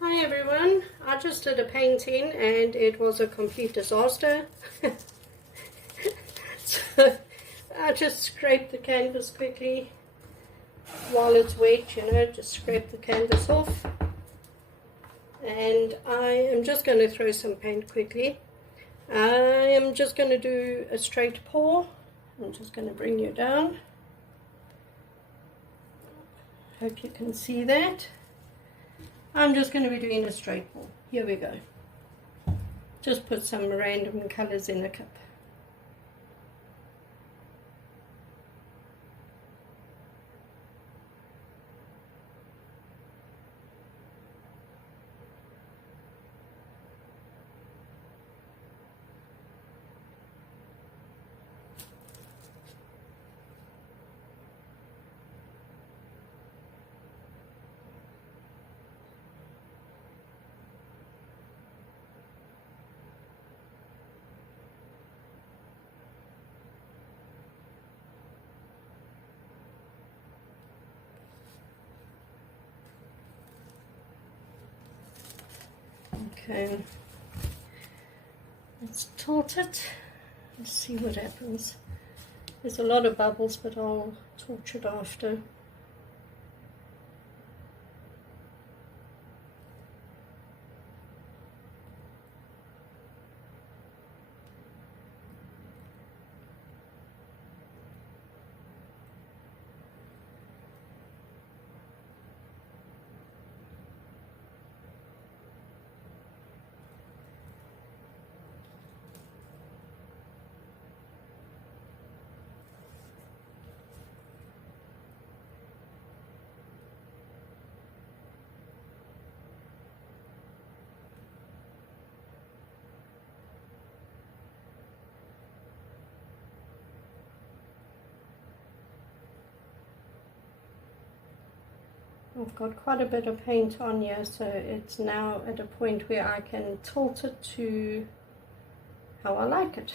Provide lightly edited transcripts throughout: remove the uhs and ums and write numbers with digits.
Hi everyone, I just did a painting and it was a complete disaster. So I just scraped the canvas quickly while it's wet, just scrape the canvas off. And I am just going to throw some paint quickly. I am just going to do a straight pour. I'm just going to bring you down. Hope you can see that. I'm just going to be doing a straight pour. Here we go. Just put some random colors in a cup. Okay, let's tilt it. Let's see what happens. There's a lot of bubbles, but I'll torch it after. I've got quite a bit of paint on here, so it's now at a point where I can tilt it to how I like it.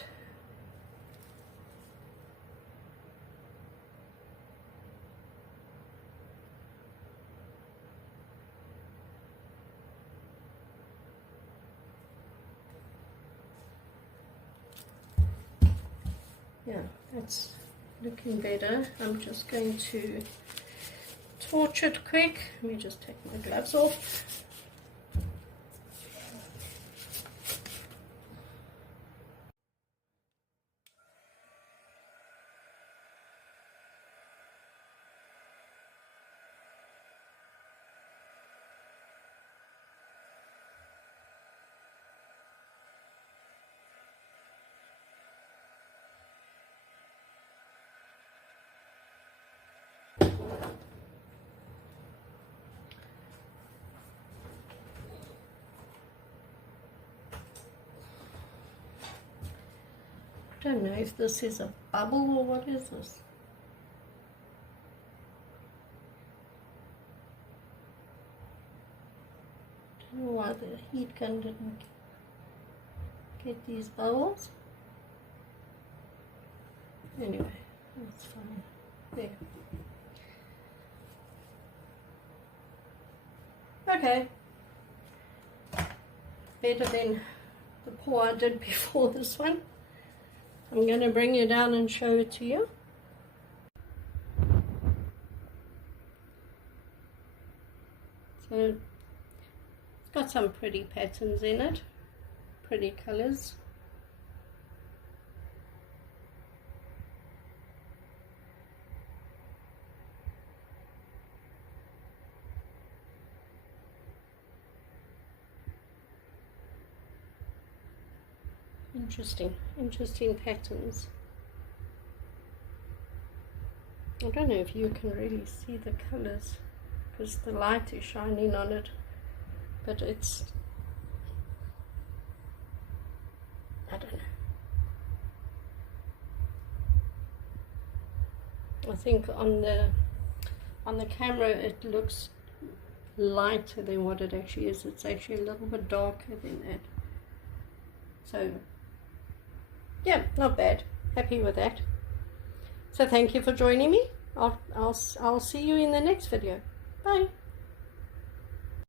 Yeah, that's looking better. I'm just going to torch it quick. Let me just take my gloves off. I don't know if this is a bubble or what is this. I don't know why the heat gun didn't get these bubbles. Anyway, that's fine. There. Okay. Better than the pour I did before this one. I'm going to bring you down and show it to you. So it's got some pretty patterns in it, pretty colors. Interesting patterns. I don't know if you can really see the colors because the light is shining on it, but it's, I don't know. I think on the camera it looks lighter than what it actually is. It's actually a little bit darker than that. So yeah, not bad. Happy with that. So thank you for joining me. I'll see you in the next video. Bye.